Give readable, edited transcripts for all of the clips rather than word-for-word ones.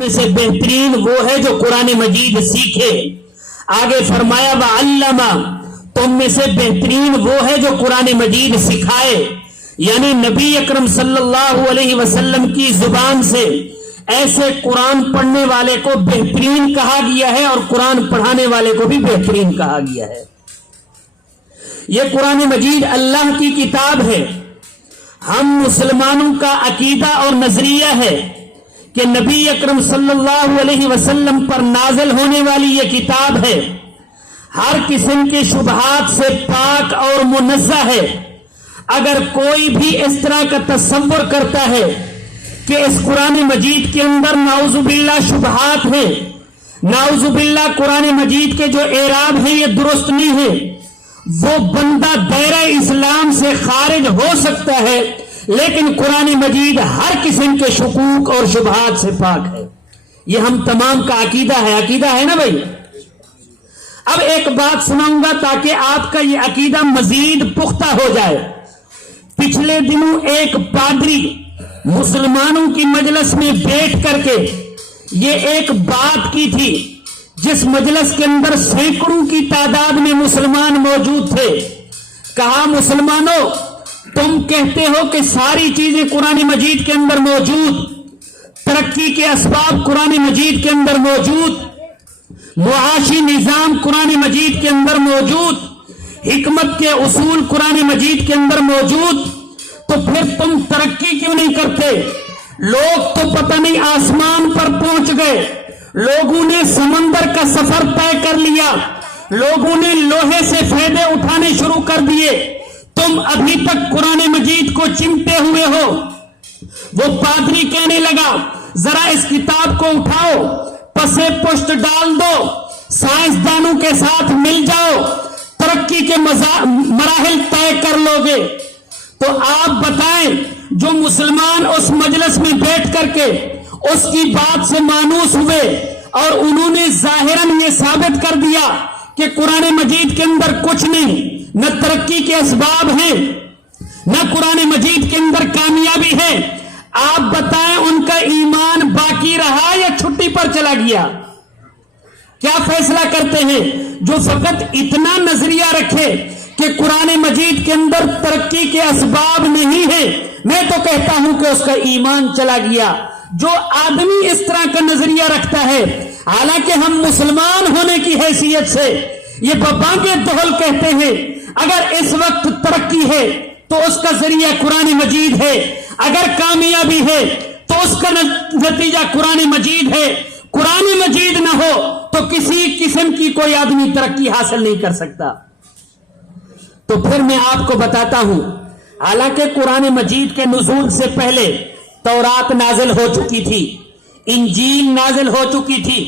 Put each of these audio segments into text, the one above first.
میں سے بہترین وہ ہے جو قرآن مجید سیکھے. آگے فرمایا وَعَلَّمَ، تم میں سے بہترین وہ ہے جو قرآن مجید سکھائے. یعنی نبی اکرم صلی اللہ علیہ وسلم کی زبان سے ایسے قرآن پڑھنے والے کو بہترین کہا گیا ہے اور قرآن پڑھانے والے کو بھی بہترین کہا گیا ہے. یہ قرآن مجید اللہ کی کتاب ہے. ہم مسلمانوں کا عقیدہ اور نظریہ ہے کہ نبی اکرم صلی اللہ علیہ وسلم پر نازل ہونے والی یہ کتاب ہے. ہر قسم کے شبہات سے پاک اور منزہ ہے. اگر کوئی بھی اس طرح کا تصور کرتا ہے کہ اس قرآن مجید کے اندر نعوذ باللہ شبہات ہیں، نعوذ باللہ قرآن مجید کے جو اعراب ہیں یہ درست نہیں ہے، وہ بندہ دائرہ اسلام سے خارج ہو سکتا ہے. لیکن قرآن مجید ہر قسم کے شکوک اور شبہات سے پاک ہے. یہ ہم تمام کا عقیدہ ہے نا بھائی. اب ایک بات سناؤں گا تاکہ آپ کا یہ عقیدہ مزید پختہ ہو جائے. پچھلے دنوں ایک پادری مسلمانوں کی مجلس میں بیٹھ کر کے یہ ایک بات کی تھی، جس مجلس کے اندر سینکڑوں کی تعداد میں مسلمان موجود تھے. کہا مسلمانوں، تم کہتے ہو کہ ساری چیزیں قرآن مجید کے اندر موجود، ترقی کے اسباب قرآن مجید کے اندر موجود، معاشی نظام قرآن مجید کے اندر موجود، حکمت کے اصول قرآن مجید کے اندر موجود، تو پھر تم ترقی کیوں نہیں کرتے؟ لوگ تو پتہ نہیں آسمان پر پہنچ گئے، لوگوں نے سمندر کا سفر طے کر لیا، لوگوں نے لوہے سے فائدے اٹھانے شروع کر دیے، تم ابھی تک قرآن مجید کو چمٹے ہوئے ہو. وہ پادری کہنے لگا ذرا اس کتاب کو اٹھاؤ، پسے پشت ڈال دو، سائنسدانوں کے ساتھ مل جاؤ، ترقی کے مراحل طے کر لو گے. تو آپ بتائیں، جو مسلمان اس مجلس میں بیٹھ کر کے اس کی بات سے مانوس ہوئے اور انہوں نے ظاہراً یہ ثابت کر دیا کہ قرآن مجید کے اندر کچھ نہیں، نہ ترقی کے اسباب ہیں، نہ قرآن مجید کے اندر کامیابی ہے، آپ بتائیں ان کا ایمان باقی رہا یا چھٹی پر چلا گیا؟ کیا فیصلہ کرتے ہیں؟ جو فقط اتنا نظریہ رکھے کہ قرآن مجید کے اندر ترقی کے اسباب نہیں ہیں، میں تو کہتا ہوں کہ اس کا ایمان چلا گیا. جو آدمی اس طرح کا نظریہ رکھتا ہے، حالانکہ ہم مسلمان ہونے کی حیثیت سے یہ ببانگے دہل کہتے ہیں، اگر اس وقت ترقی ہے تو اس کا ذریعہ قرآن مجید ہے، اگر کامیابی ہے تو اس کا نتیجہ قرآن مجید ہے. قرآن مجید نہ ہو تو کسی قسم کی کوئی آدمی ترقی حاصل نہیں کر سکتا. تو پھر میں آپ کو بتاتا ہوں، حالانکہ قرآن مجید کے نزول سے پہلے تورات نازل ہو چکی تھی، انجیل نازل ہو چکی تھی.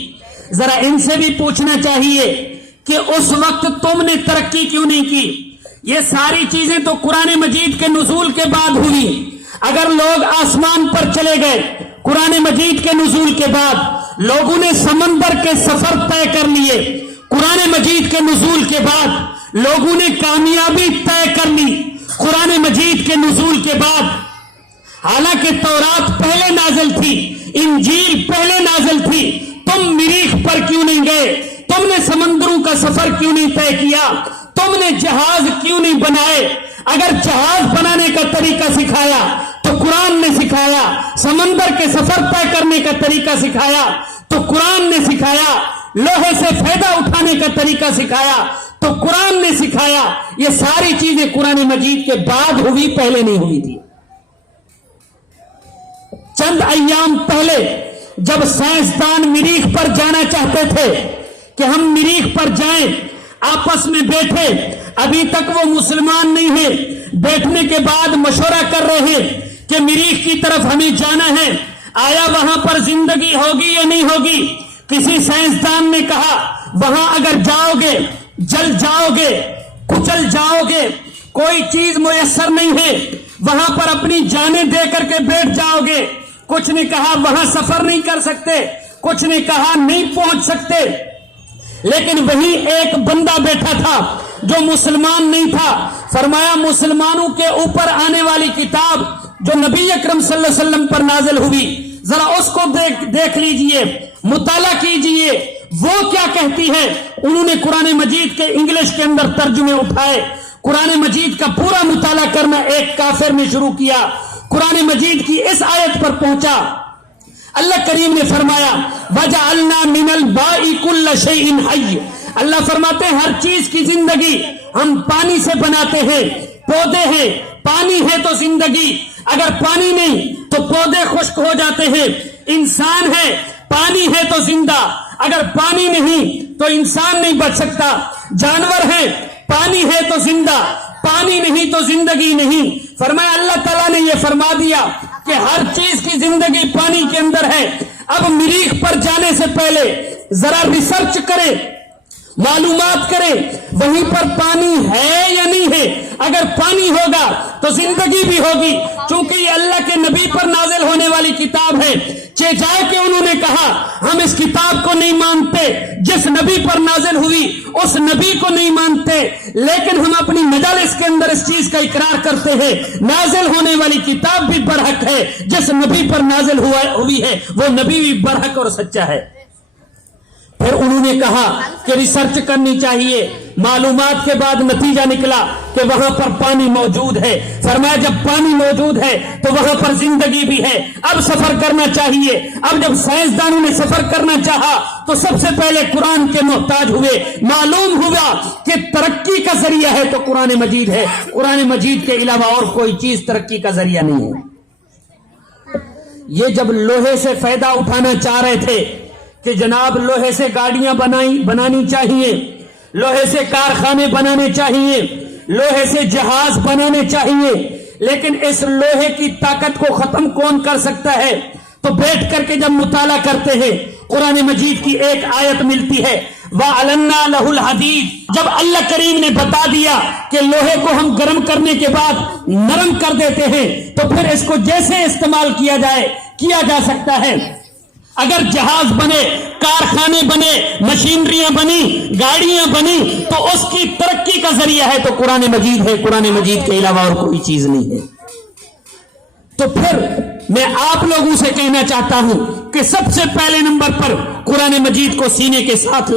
ذرا ان سے بھی پوچھنا چاہیے کہ اس وقت تم نے ترقی کیوں نہیں کی؟ یہ ساری چیزیں تو قرآن مجید کے نزول کے بعد ہوئی. اگر لوگ آسمان پر چلے گئے قرآن مجید کے نزول کے بعد، لوگوں نے سمندر کے سفر طے کر لیے قرآن مجید کے نزول کے بعد، لوگوں نے کامیابی طے کر لی قرآن مجید کے نزول کے بعد، حالانکہ تورات پہلے نازل تھی، انجیل پہلے نازل تھی، تم مریخ پر کیوں نہیں گئے؟ تم نے سمندروں کا سفر کیوں نہیں طے کیا؟ تم نے جہاز کیوں نہیں بنائے؟ اگر جہاز بنانے کا طریقہ سکھایا تو قرآن نے سکھایا، سمندر کے سفر طے کرنے کا طریقہ سکھایا تو قرآن نے سکھایا، لوہے سے فائدہ اٹھانے کا طریقہ سکھایا تو قرآن نے سکھایا. یہ ساری چیزیں قرآن مجید کے بعد ہوئی، پہلے نہیں ہوئی تھی. چند ایام پہلے جب سائنسدان مریخ پر جانا چاہتے تھے کہ ہم مریخ پر جائیں، آپس میں بیٹھے، ابھی تک وہ مسلمان نہیں ہیں، بیٹھنے کے بعد مشورہ کر رہے ہیں کہ مریخ کی طرف ہمیں جانا ہے، آیا وہاں پر زندگی ہوگی یا نہیں ہوگی؟ کسی سائنسدان نے کہا وہاں اگر جاؤ گے جل جاؤ گے، کچل جاؤ گے، کوئی چیز میسر نہیں ہے، وہاں پر اپنی جانیں دے کر کے بیٹھ جاؤ گے. کچھ نے کہا وہاں سفر نہیں کر سکتے، کچھ نے کہا نہیں پہنچ سکتے. لیکن وہی ایک بندہ بیٹھا تھا جو مسلمان نہیں تھا. فرمایا مسلمانوں کے اوپر آنے والی کتاب جو نبی اکرم صلی اللہ علیہ وسلم پر نازل ہوئی، ذرا اس کو دیکھ لیجئے, مطالعہ کیجئے وہ کیا کہتی ہے. انہوں نے قرآن مجید کے انگلش کے اندر ترجمے اٹھائے, قرآن مجید کا پورا مطالعہ کرنا ایک کافر نے شروع کیا. قرآن مجید کی اس آیت پر پہنچا, اللہ کریم نے فرمایا وَجَعَلْنَا مِنَ الْمَاءِ كُلَّ شَيْءٍ حَيٍّ. اللہ فرماتے ہیں ہر چیز کی زندگی ہم پانی سے بناتے ہیں. پودے ہیں, پانی ہے تو زندگی, اگر پانی نہیں تو پودے خشک ہو جاتے ہیں. انسان ہے, پانی ہے تو زندہ, اگر پانی نہیں تو انسان نہیں بچ سکتا. جانور ہے, پانی ہے تو زندہ, پانی نہیں تو زندگی نہیں. فرمایا اللہ تعالیٰ نے یہ فرما دیا کہ ہر چیز کی زندگی پانی کے اندر ہے. اب مریخ پر جانے سے پہلے ذرا ریسرچ کرے, معلومات کرے وہیں پر پانی ہے یا نہیں ہے. اگر پانی ہوگا تو زندگی بھی ہوگی, چونکہ یہ اللہ کے نبی پر نازل ہونے والی کتاب ہے. جا کے انہوں نے کہا ہم اس کتاب کو نہیں مانتے, جس نبی پر نازل ہوئی اس نبی کو نہیں مانتے, لیکن ہم اپنی مجالس کے اندر اس چیز کا اقرار کرتے ہیں نازل ہونے والی کتاب بھی برحق ہے, جس نبی پر نازل ہوئی ہے وہ نبی بھی برحق اور سچا ہے. پھر انہوں نے کہا کہ ریسرچ کرنی چاہیے. معلومات کے بعد نتیجہ نکلا کہ وہاں پر پانی موجود ہے. فرمایا جب پانی موجود ہے تو وہاں پر زندگی بھی ہے, اب سفر کرنا چاہیے. اب جب سائنسدانوں نے سفر کرنا چاہا تو سب سے پہلے قرآن کے محتاج ہوئے. معلوم ہوا کہ ترقی کا ذریعہ ہے تو قرآن مجید ہے, قرآن مجید کے علاوہ اور کوئی چیز ترقی کا ذریعہ نہیں ہے. یہ جب لوہے سے فائدہ اٹھانا چاہ رہے تھے کہ جناب لوہے سے گاڑیاں بنانی چاہیے, لوہے سے کارخانے بنانے چاہیے, لوہے سے جہاز بنانے چاہیے, لیکن اس لوہے کی طاقت کو ختم کون کر سکتا ہے؟ تو بیٹھ کر کے جب مطالعہ کرتے ہیں قرآن مجید کی ایک آیت ملتی ہے وَأَلَنَّا لَهُ الْحَدِيدَ. جب اللہ کریم نے بتا دیا کہ لوہے کو ہم گرم کرنے کے بعد نرم کر دیتے ہیں تو پھر اس کو جیسے استعمال کیا جا سکتا ہے. اگر جہاز بنے, کارخانے بنے, مشینریاں بنی, گاڑیاں بنی تو اس کی ترقی کا ذریعہ ہے تو قرآن مجید ہے, قرآن مجید کے علاوہ اور کوئی چیز نہیں ہے. تو پھر میں آپ لوگوں سے کہنا چاہتا ہوں کہ سب سے پہلے نمبر پر قرآن مجید کو سینے کے ساتھ